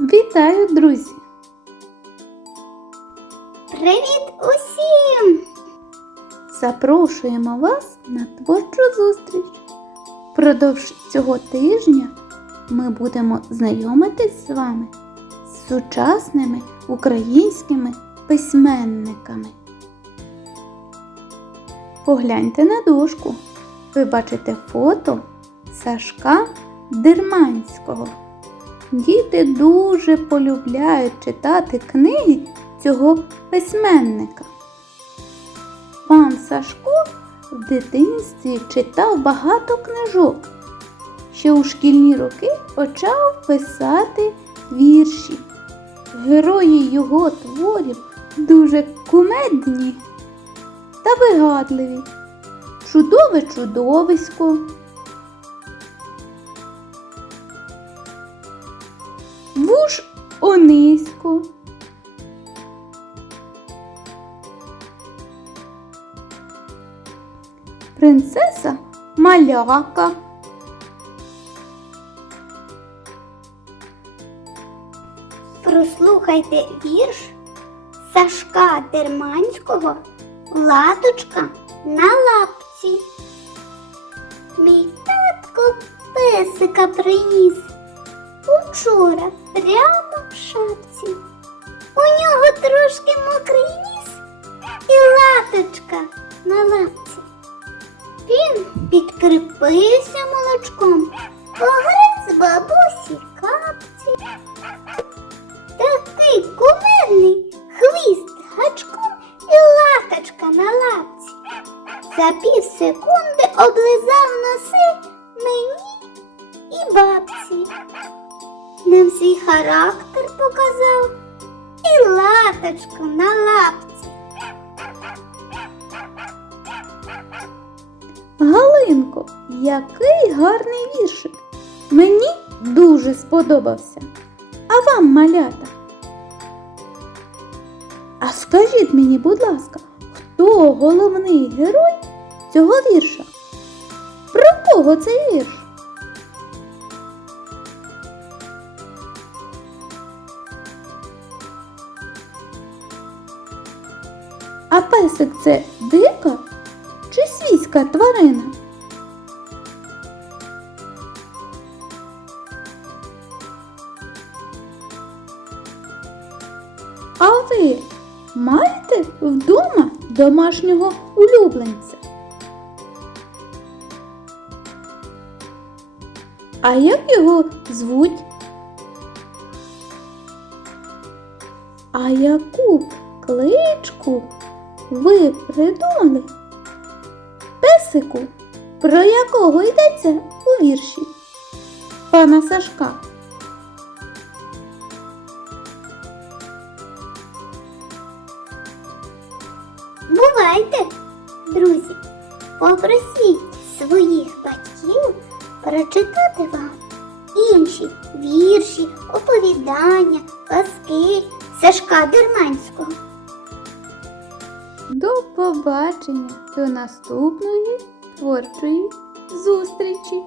Вітаю, друзі! Привіт усім! Запрошуємо вас на творчу зустріч. Впродовж цього тижня ми будемо знайомитись з вами з сучасними українськими письменниками. Погляньте на дошку. Ви бачите фото Сашка Дерманського. Діти дуже полюбляють читати книги цього письменника. Пан Сашко в дитинстві читав багато книжок. Ще у шкільні роки почав писати вірші. Герої його творів дуже кумедні та вигадливі. Чудове чудовисько. Принцеса Маляка. Прослухайте вірш Сашка Дерманського Латочка на лапці. Мій татко песика приніс учора прямо в шапці. Підкріпився молочком, погриз бабусі капці. Такий кумедний хвіст гачком і латочка на лапці. За пів секунди облизав носи мені і бабці. Нам свій характер показав і латочку на лапці. Який гарний віршик. Мені дуже сподобався. А вам, малята? А скажіть мені, будь ласка, хто головний герой цього вірша? Про кого цей вірш? А песик це дика чи свійська тварина? Ви маєте вдома домашнього улюбленця? А як його звуть? А яку кличку ви придумали? Песику, про якого йдеться у вірші? Пана Сашка. Бувайте, друзі, попросіть своїх батьків прочитати вам інші вірші, оповідання, казки Сашка Дерманського. До побачення, до наступної творчої зустрічі!